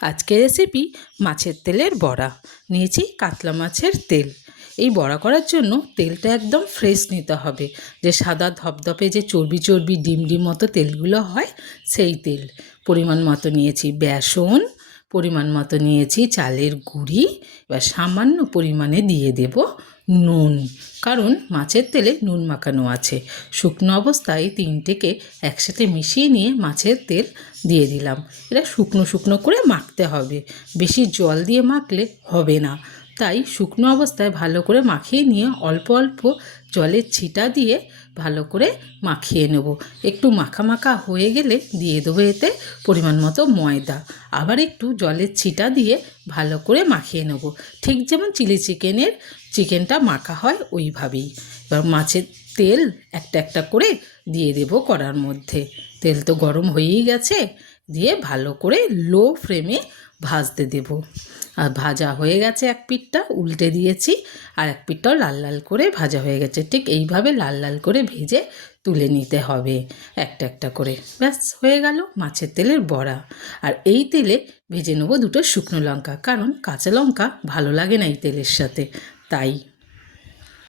আজকের রেসিপি মাছের তেলের বড়া। নিয়েছি কাতলা মাছের তেল। এই বড়া করার জন্য তেলটা একদম ফ্রেশ নিতে হবে, যে সাদা ধপধপে যে চর্বি চর্বি ডিম ডিম মতো তেলগুলো হয় সেই তেল। পরিমাণ মতো নিয়েছি বেসন, পরিমাণ মতো নিয়েছি চালের গুঁড়ি। এবার সামান্য পরিমাণে দিয়ে দেব নুন, কারণ মাছের তেলে নুন মাখানো আছে। শুকনো অবস্থায় তিনটেকে একসাথে মিশিয়ে নিয়ে মাছের তেল দিয়ে দিলাম। এটা শুকনো শুকনো করে মাখতে হবে, বেশি জল দিয়ে মাখলে হবে না। তাই শুকনো অবস্থায় ভালো করে মাখিয়ে নিয়ে অল্প অল্প জলের ছিটা দিয়ে ভালো করে মাখিয়ে নেব। একটু মাখা মাখা হয়ে গেলে দিয়ে দেবো এতে পরিমাণ মতো ময়দা। আবার একটু জলের ছিটা দিয়ে ভালো করে মাখিয়ে নেব, ঠিক যেমন চিলি চিকেনটা মাখা হয় ওইভাবেই। এবার মাছের তেল একটা একটা করে দিয়ে দেব কড়ার মধ্যে। তেল তো গরম হয়েই গেছে, দিয়ে ভালো করে লো ফ্লেমে ভাজতে দেব। আর ভাজা হয়ে গেছে এক পিঠটা, উল্টে দিয়েছি, আর এক পিঠটাও লাল লাল করে ভাজা হয়ে গেছে। ঠিক এইভাবে লাল লাল করে ভেজে তুলে নিতে হবে একটা একটা করে। ব্যাস হয়ে গেল মাছের তেলের বড়া। আর এই তেলে ভেজে নেবো দুটো শুকনো লঙ্কা, কারণ কাঁচা লঙ্কা ভালো লাগে না এই তেলের সাথে, তাই।